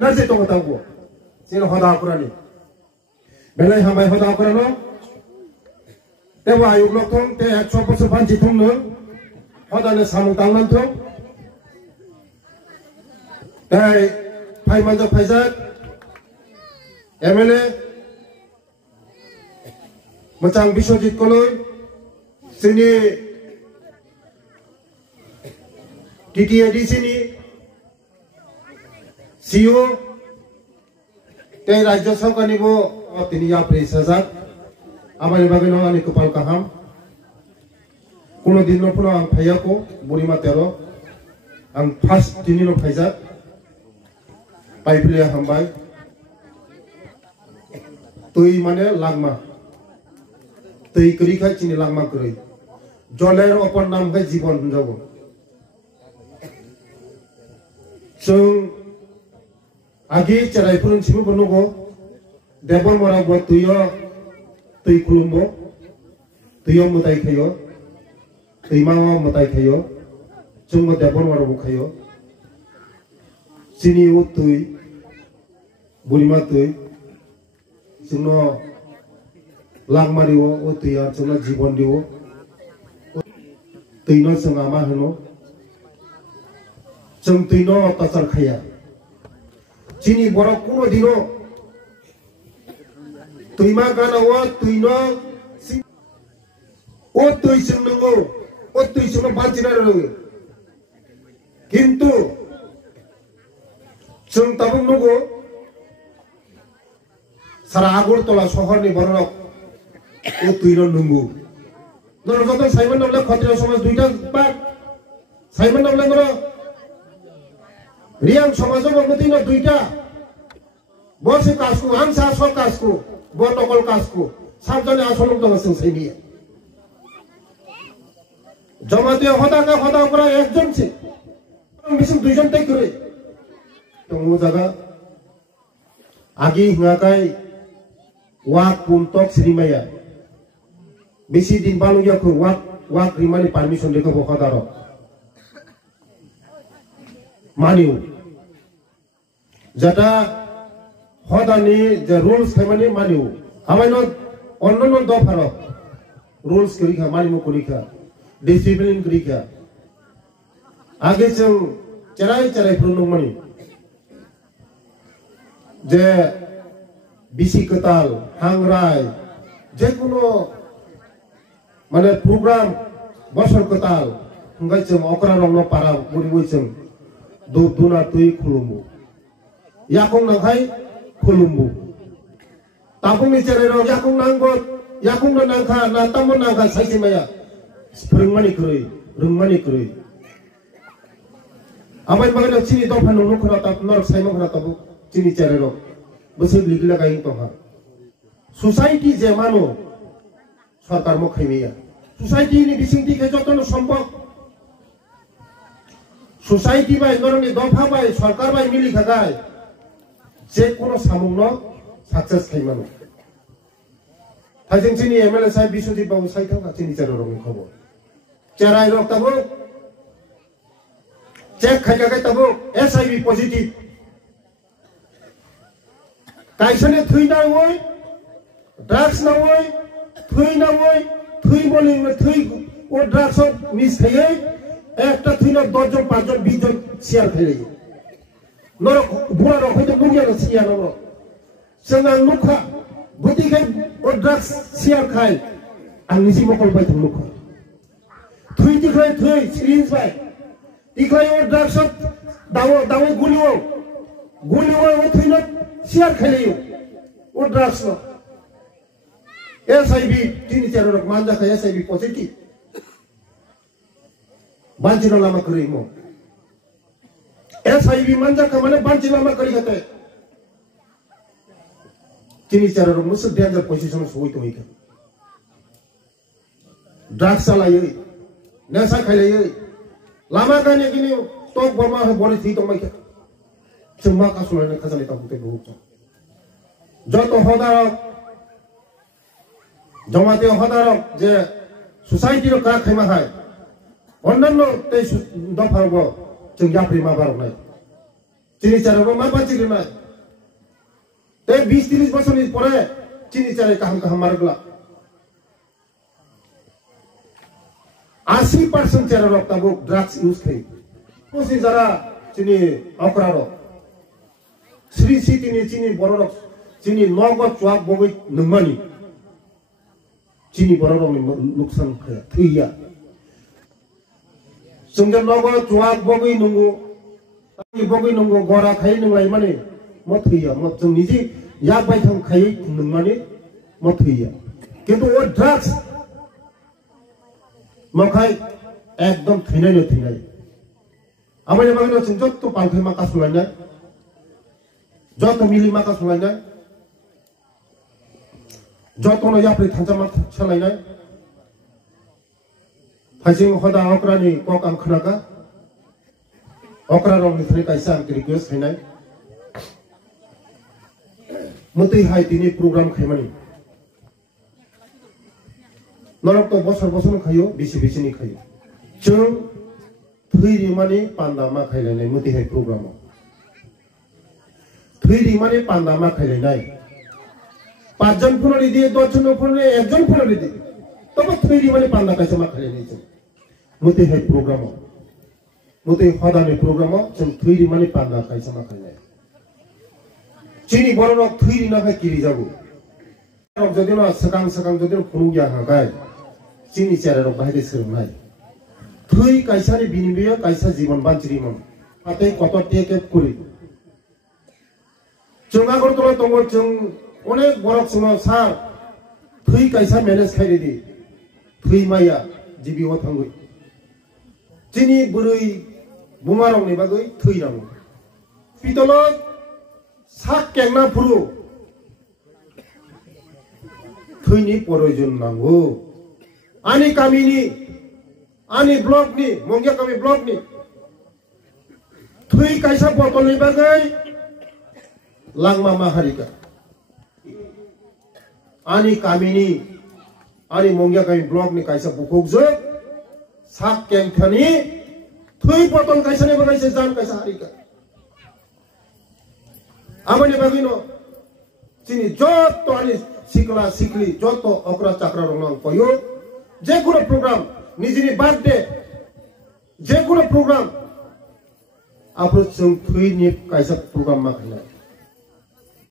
naje tong tabu sino hoda kurani belai hambai hoda kurano te wa ayuk lok thong te 100 bosor banji thong no hoda ne samung tangnan thong tai phai manjo phaijak MLA Mochang Biswajit Koloi sini TTADC ni CEO tei Rajya Sabha ni bo tini ya presajak amani bagino ani kepal kaham kuno din no puno ang phayako burima tero ang first tini no phaijak paiplia hambai tui mane langma tui kri khai chini langma kri joler opor nam khai jibon jago sung agi cerai purun simu bernugo debon mora buat tuyo tui kulumbo tuyo mutai khayo tui mawa mutai khayo sung mo debon mora bu khayo sini u tui burima tui sungno langma diwo u tuya sungno jibon diwo tui no sungama hano sung tui no tasar khaya Cini borok kuno dino tui ma kana wa tui no o tui sing nungo o tui sing no bajina ro kintu sung tabung nungo sara agur tola sohor ni borok o tui no nungo noro joto Simon Nable Khatriya Samaj duita bak Simon Nable ngoro Riang Samajok Bangmati no duita Bosi kasku, angsa asol kasku, botokol kasku, samjane asolong dong sing sini. Jamate hoda kora ekjon si, mising duijon tai kore. Tunggu jaga, agi ngakai wak puntok sirimaya. Besi din balu ya ku wak rimani permission deko bokadaro. Maniu, jata hodani the rules khamani maniu amaino onnono dofaro rules kurikha manimu kurikha discipline kurikha age chung charai purunung mani je bisi ketal hangrai je kuno mane program bosor ketal ngai chung okra rongno para buri chung duna tui khulumu yakong nanghai Kolumbu, tapung ni cerero yakung nanggot, yakung na nangka, na tamu nangka saisi maya, rungmani kurui. Abai bagai cini topan nunggu kena tap norok saimang kena tabu cini cerero, besar ligila kain toha. Society zemano, sarkar mo khaimiya. Society ini bising ti kejotono sombok. Society bai norong ni dofa bai, sarkar bai mili khagai. যে কোনো সামগ্র success খাইমানো তাইজং চিনি MLA সাহেব বিশ্বজিৎ বাবু সাইথাও চিনি চার রকম খবর চেরাই rock তাবো check খাইকাই তাবো SIV positive কাইসনে থুই না ওই ড্রাগস না ওই থুই বলি থুই ও ড্রাগস মিস খাইয়ে একটা থুই না 10 জন 5 জন 20 জন শেয়ার খাইয়ে Norok buah rok itu mungkin ada siar norok. Sengang muka, bukti kan drugs siar kai, angisi mokol baik muka. Thui diklai thui, sirin baik. Diklai drugs dawo guliwo thui not siar kai leyo. Drugs no. SIV tini cara rok manja kai SIV positif. Banjir lama kerimo. SIV manja kamane banci lama kari kate kini cara ro musuh danger position soi to ika drugs alai nasa khalai lama kane kini tok borma ho bori thi to mai cuma kasulane khazani ta bute bu joto hodar jamate hodar je society ro ka khaima hai onnanno te dofar bo जों याप्रि मा बारनाय চিনি চারে मा बांचिगोन ना ते 20-30 বছরनि পরে চিনি চারে কাহাম मारगला 80% চারে রক্তাबो ड्राग्स यूज खायो कोसी जरा चिनी अकरारो श्री सिटिनि चिनी बररक चिनी नग चुआक बगै नंमानि चिनी बररकनि नुकसान खाया थैया जोंजों नग चुआक बगै नंगौ बगै नंगौ गरा खायो नंलाय माने म थैया म जों निजे याक बायथां खायो नंमानि म थैया किन्तु ओ ड्राग्स मखाय एकदम थैनाय आमाय बागैनो जों जत्त पालथाय माखा सुलायनाय जत्त मिलि माखा सुलायनाय जत्तनो याफ्रि थांजा मा सालायनाय फाइजिं हदा अक्रानि कक आं खोनागा अक्रा रंनिफ्राय कायसा आं रिक्वेस्ट खायनाय मतै हाय दिनै प्रग्राम खायमानि नरक तो बसर खायो बेसे खायो जों थैरि माने पान्दा मा खायलायनाय मतेहाय प्रग्रामाव थैरि माने पान्दा मा खायलायनाय 5 जन फुनरि दिए 10 जन फुनरि 1 जन फुनरि दिए तब थैरि माने पान्दा कायसा मा खायलायनाय जों मतेहाय प्रग्रामाव मते हदानि प्रग्रामाव जों थैरि माने पान्दा कायसा मा खायलाय चिनि बरनक थैरि नाखाय किरि जागो जदिनो सकां जदिनो फुनुगिया हागाय चिनि चारे रक बाहाय सोरनाय थै कायसानि बिनिबेयो कायसा जीवन बांचिरिमोन आते कत टेक एप करि जों आगरतला दङ जों अनेक बरक समाव सार थै कायसा मेनेज खायरेदि थै माया जिबिव थांगै चिनि बुरै बुमारंनि बागै थै नांगौ पितल साक केंना फुरु थैनि प्रयोजन नांगौ आनि गामिनि आनि ब्लकनि मंगिया गामि ब्लकनि थै कायसा बटलनि बागै लांमा माहारिका आनि गामिनि आनि मंगिया गामि ब्लकनि कायसा बुकजो साक केंथानि थै बटल कायसानि बागै जान कायसा हारिका आमानि बागैनो चिनि जत्त आनि सिकला सिकली जत्त अक्रा चाक्रा रंनां कयो जेकुनो प्रोग्राम निजिनि बर्थडे जेकुनो प्रोग्राम आपरो जों थैनि कायसा प्रोग्राम मा खायनाय